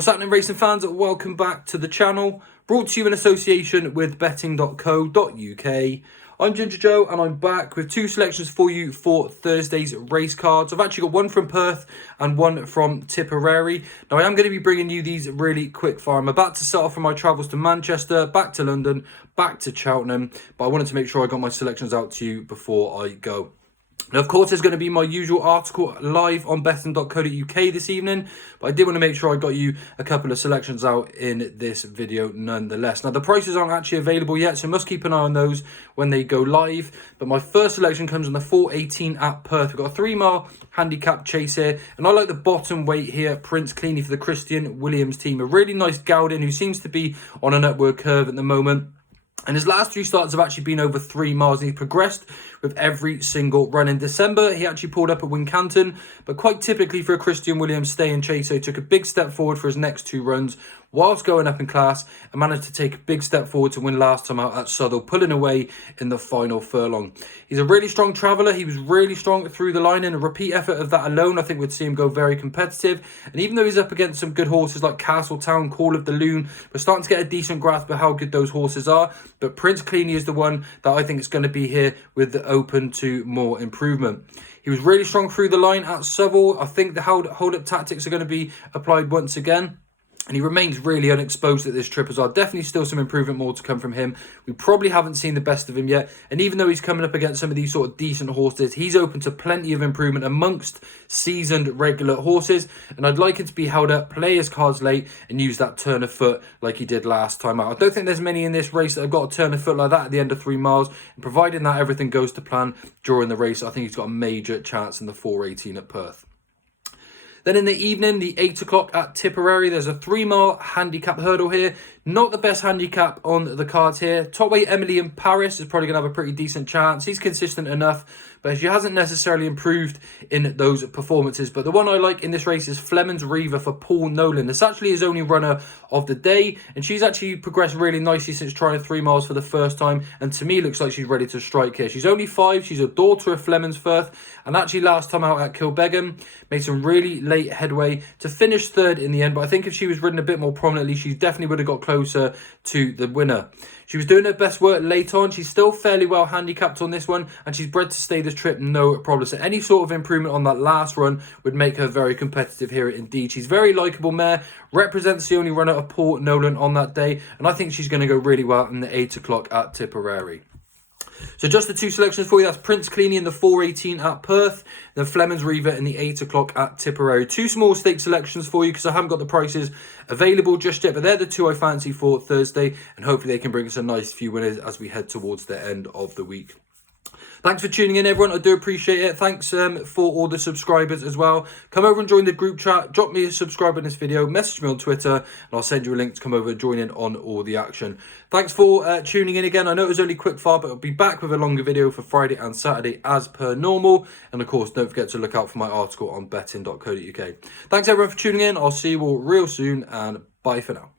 What's happening, racing fans? Welcome back to the channel, brought to you in association with betting.co.uk. I'm Ginger Joe and I'm back with two selections for you for Thursday's race cards. I've actually got one from Perth and one from Tipperary. Now I am going to be bringing you these really quick fire. I'm about to set off from my travels to Manchester, back to London, back to Cheltenham, but I wanted to make sure I got my selections out to you before I go. Now, of course, there's going to be my usual article live on betting.co.uk this evening, but I did want to make sure I got you a couple of selections out in this video nonetheless. Now, the prices aren't actually available yet, so must keep an eye on those when they go live. But my first selection comes on the 4:18 at Perth. We've got a 3-mile handicap chase here, and I like the bottom weight here, Prince Cleany for the Christian Williams team. A really nice gelding who seems to be on an upward curve at the moment. And his last 3 starts have actually been over 3 miles, and he's progressed with every single run. In December, he actually pulled up at Wincanton, but quite typically for a Christian Williams stay and chaser, he took a big step forward for his next 2 runs whilst going up in class and managed to take a big step forward to win last time out at Southall, pulling away in the final furlong. He's a really strong traveller. He was really strong through the line. In a repeat effort of that alone, I think we'd see him go very competitive. And even though he's up against some good horses like Castletown, Call of the Loon, we're starting to get a decent grasp of how good those horses are. But Prince Cleany is the one that I think is going to be here with the open to more improvement. He was really strong through the line at Southall. I think the hold-up tactics are going to be applied once again. And he remains really unexposed at this trip as well. Definitely still some improvement more to come from him. We probably haven't seen the best of him yet. And even though he's coming up against some of these sort of decent horses, he's open to plenty of improvement amongst seasoned regular horses. And I'd like him to be held up, play his cards late, and use that turn of foot like he did last time out. I don't think there's many in this race that have got a turn of foot like that at the end of 3 miles. And providing that everything goes to plan during the race, I think he's got a major chance in the 4:18 at Perth. Then in the evening, the 8 o'clock at Tipperary, there's a 3-mile handicap hurdle here. Not the best handicap on the cards here. Top weight Emily in Paris is probably going to have a pretty decent chance. He's consistent enough, but she hasn't necessarily improved in those performances. But the one I like in this race is Fleming's Reaver for Paul Nolan. It's actually his only runner of the day, and she's actually progressed really nicely since trying 3 miles for the first time, and to me looks like she's ready to strike here. She's only 5, she's a daughter of Fleming's Firth, and actually last time out at Kilbeggan, made some really late headway to finish 3rd in the end, but I think if she was ridden a bit more prominently, she definitely would have got closer to the winner. She was doing her best work late on. She's still fairly well handicapped on this one, and she's bred to stay this trip, no problem. So any sort of improvement on that last run would make her very competitive here indeed. She's very likeable mare, represents the only runner of Paul Nolan on that day, and I think she's going to go really well in the 8 o'clock at Tipperary. So just the 2 selections for you. That's Prince Cleany in the 4:18 at Perth, then Fleming's Reaver in the 8 o'clock at Tipperary. 2 small stake selections for you because I haven't got the prices available just yet, but they're the 2 I fancy for Thursday, and hopefully they can bring us a nice few winners as we head towards the end of the week. Thanks for tuning in, everyone. I do appreciate it. Thanks for all the subscribers as well. Come over and join the group chat. Drop me a subscribe in this video. Message me on Twitter, and I'll send you a link to come over and join in on all the action. Thanks for tuning in again. I know it was only quick fire, but I'll be back with a longer video for Friday and Saturday as per normal. And of course, don't forget to look out for my article on betting.co.uk. Thanks, everyone, for tuning in. I'll see you all real soon, and bye for now.